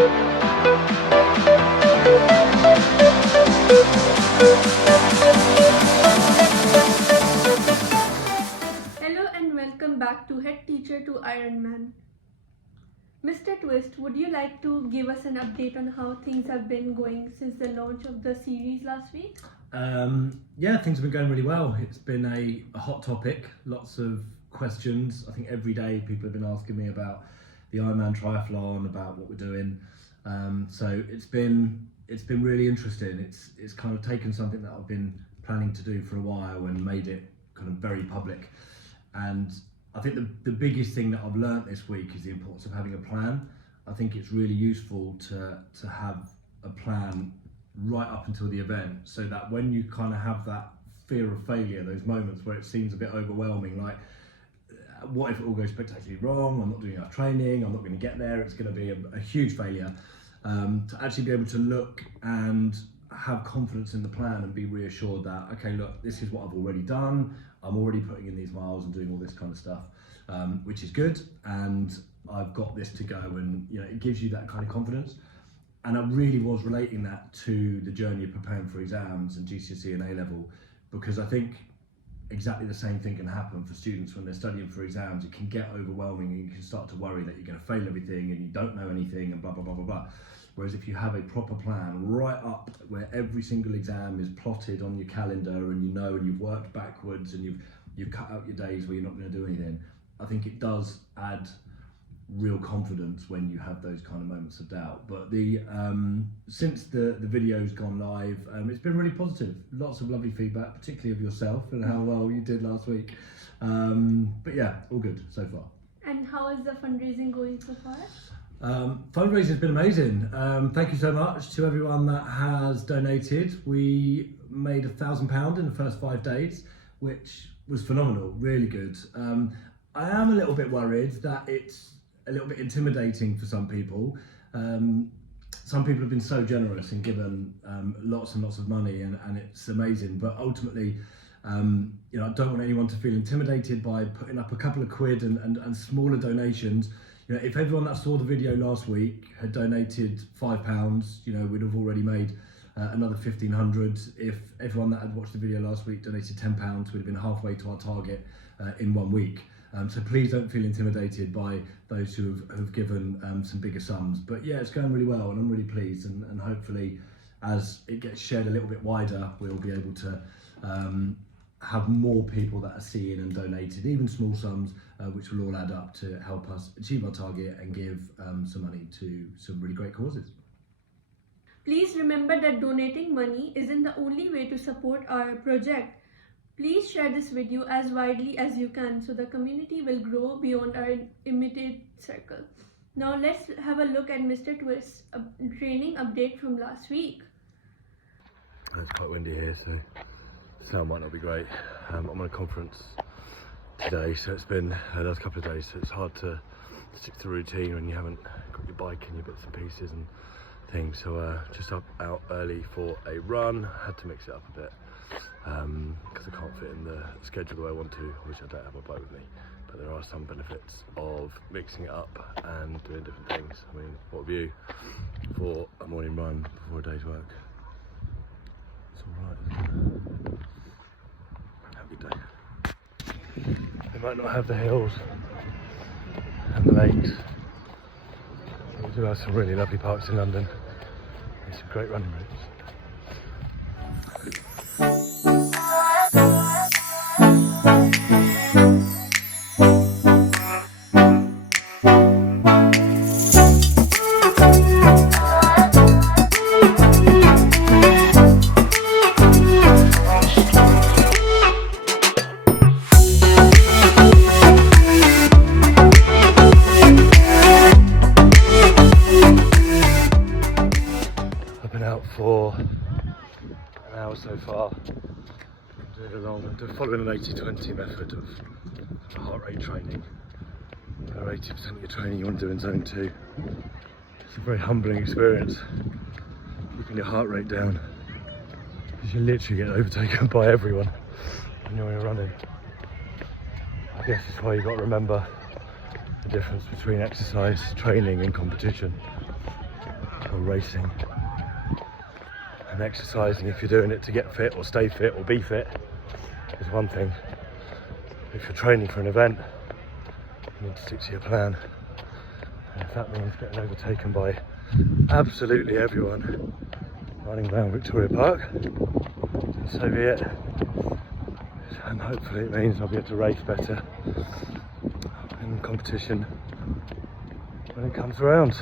Hello and welcome back to Head Teacher to Ironman. Mr. Twist, would you like to give us an update on how things have been going since the launch of the series last week? Yeah, things have been going really well. It's been a hot topic, lots of questions. I think every day people have been asking me about the Ironman triathlon, about what we're doing. So it's been really interesting. It's kind of taken something that I've been planning to do for a while and made it kind of very public. And I think the biggest thing that I've learnt this week is the importance of having a plan. I think it's really useful to have a plan right up until the event, so that when you kind of have that fear of failure, those moments where it seems a bit overwhelming, like what if it all goes spectacularly wrong, I'm not doing enough training, I'm not going to get there, it's going to be a huge failure, to actually be able to look and have confidence in the plan and be reassured that, okay, look, this is what I've already done, I'm already putting in these miles and doing all this kind of stuff, which is good, and I've got this to go, and it gives you that kind of confidence. And I really was relating that to the journey of preparing for exams and GCSE and A-level, because I think exactly the same thing can happen for students when they're studying for exams. It can get overwhelming and you can start to worry that you're going to fail everything and you don't know anything and blah, blah, blah, blah, blah. Whereas if you have a proper plan right up where every single exam is plotted on your calendar and and you've worked backwards and you've cut out your days where you're not going to do anything, I think it does add real confidence when you have those kind of moments of doubt. But since the video's gone live, it's been really positive. Lots of lovely feedback, particularly of yourself and how well you did last week. But yeah, all good so far. And how is the fundraising going so far? Fundraising has been amazing. Thank you so much to everyone that has donated. We made £1,000 in the first 5 days, which was phenomenal, really good. I am a little bit worried that it's a little bit intimidating for some people. Some people have been so generous and given lots and lots of money, and it's amazing. But ultimately, I don't want anyone to feel intimidated by putting up a couple of quid and smaller donations. If everyone that saw the video last week had donated £5, we'd have already made another 1,500. If everyone that had watched the video last week donated £10, we'd have been halfway to our target in 1 week. So please don't feel intimidated by those who have given some bigger sums. But yeah, it's going really well and I'm really pleased, and hopefully as it gets shared a little bit wider, we'll be able to have more people that are seeing and donated, even small sums, which will all add up to help us achieve our target and give some money to some really great causes. Please remember that donating money isn't the only way to support our project. Please share this video as widely as you can so the community will grow beyond our immediate circle. Now let's have a look at Mr. Twist's training update from last week. It's quite windy here, so sound might not be great. I'm on a conference today, so it's been the last couple of days, so it's hard to stick to the routine when you haven't got your bike and your bits and pieces and things. So just out early for a run. Had to mix it up a bit because I can't fit in the schedule the way I want to, which I don't have my bike with me. But there are some benefits of mixing it up and doing different things. I mean, what have you for a morning run before a day's work? It's alright. Have a good day. We might not have the hills and the lakes. We do have some really lovely parks in London. There's some great running routes. For an hour so far, following an 80-20 method of heart rate training, where 80% of your training you want to do in zone 2. It's a very humbling experience, keeping your heart rate down, because you literally get overtaken by everyone when you're running. I guess it's why you've got to remember the difference between exercise, training and competition. or racing and exercising, if you're doing it to get fit or stay fit or be fit, is one thing. If you're training for an event, you need to stick to your plan. And if that means getting overtaken by absolutely everyone running around Victoria Park, then so be it. And hopefully it means I'll be able to race better in competition when it comes around.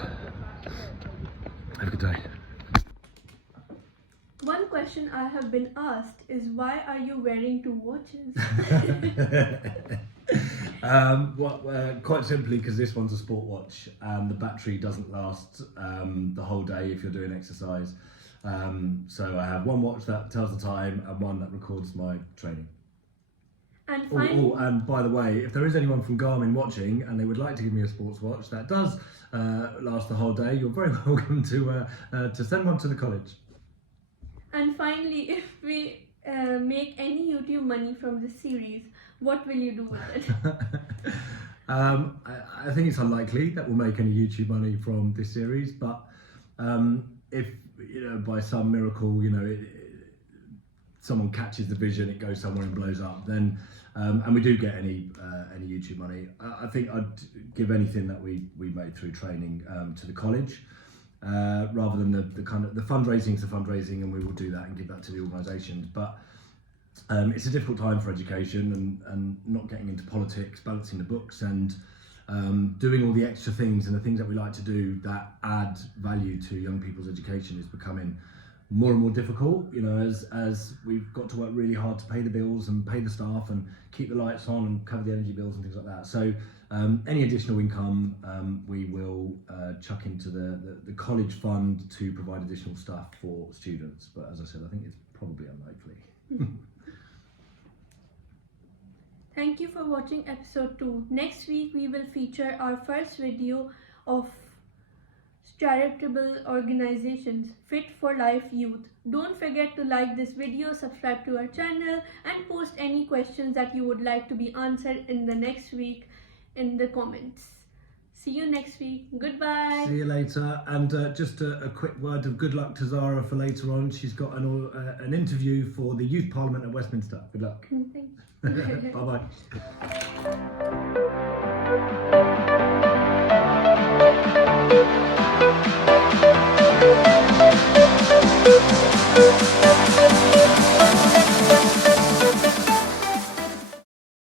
Have a good day. One question I have been asked is, why are you wearing two watches? Quite simply because this one's a sport watch and the battery doesn't last the whole day if you're doing exercise. So I have one watch that tells the time and one that records my training. And finally, And by the way, if there is anyone from Garmin watching and they would like to give me a sports watch that does last the whole day, you're very welcome to send one to the college. And finally, if we make any YouTube money from this series, what will you do with it? I think it's unlikely that we'll make any YouTube money from this series, but if, by some miracle, someone catches the vision, it goes somewhere and blows up, then and we do get any YouTube money, I think I'd give anything that we made through training to the college, rather than the kind of the fundraising's the fundraising, and we will do that and give that to the organisations. But it's a difficult time for education, and not getting into politics, balancing the books, and doing all the extra things and the things that we like to do that add value to young people's education is becoming more and more difficult, as we've got to work really hard to pay the bills and pay the staff and keep the lights on and cover the energy bills and things like that. So any additional income we will chuck into the college fund to provide additional stuff for students. But as I said, I think it's probably unlikely. Thank you for watching episode 2. Next week we will feature our first video of charitable organizations, Fit for Life Youth. Don't forget to like this video, subscribe to our channel, and post any questions that you would like to be answered in the next week in the comments. See you next week. Goodbye. See you later. And just a quick word of good luck to Zara for later on. She's got an interview for the Youth Parliament at Westminster. Good luck. Thanks. Bye bye.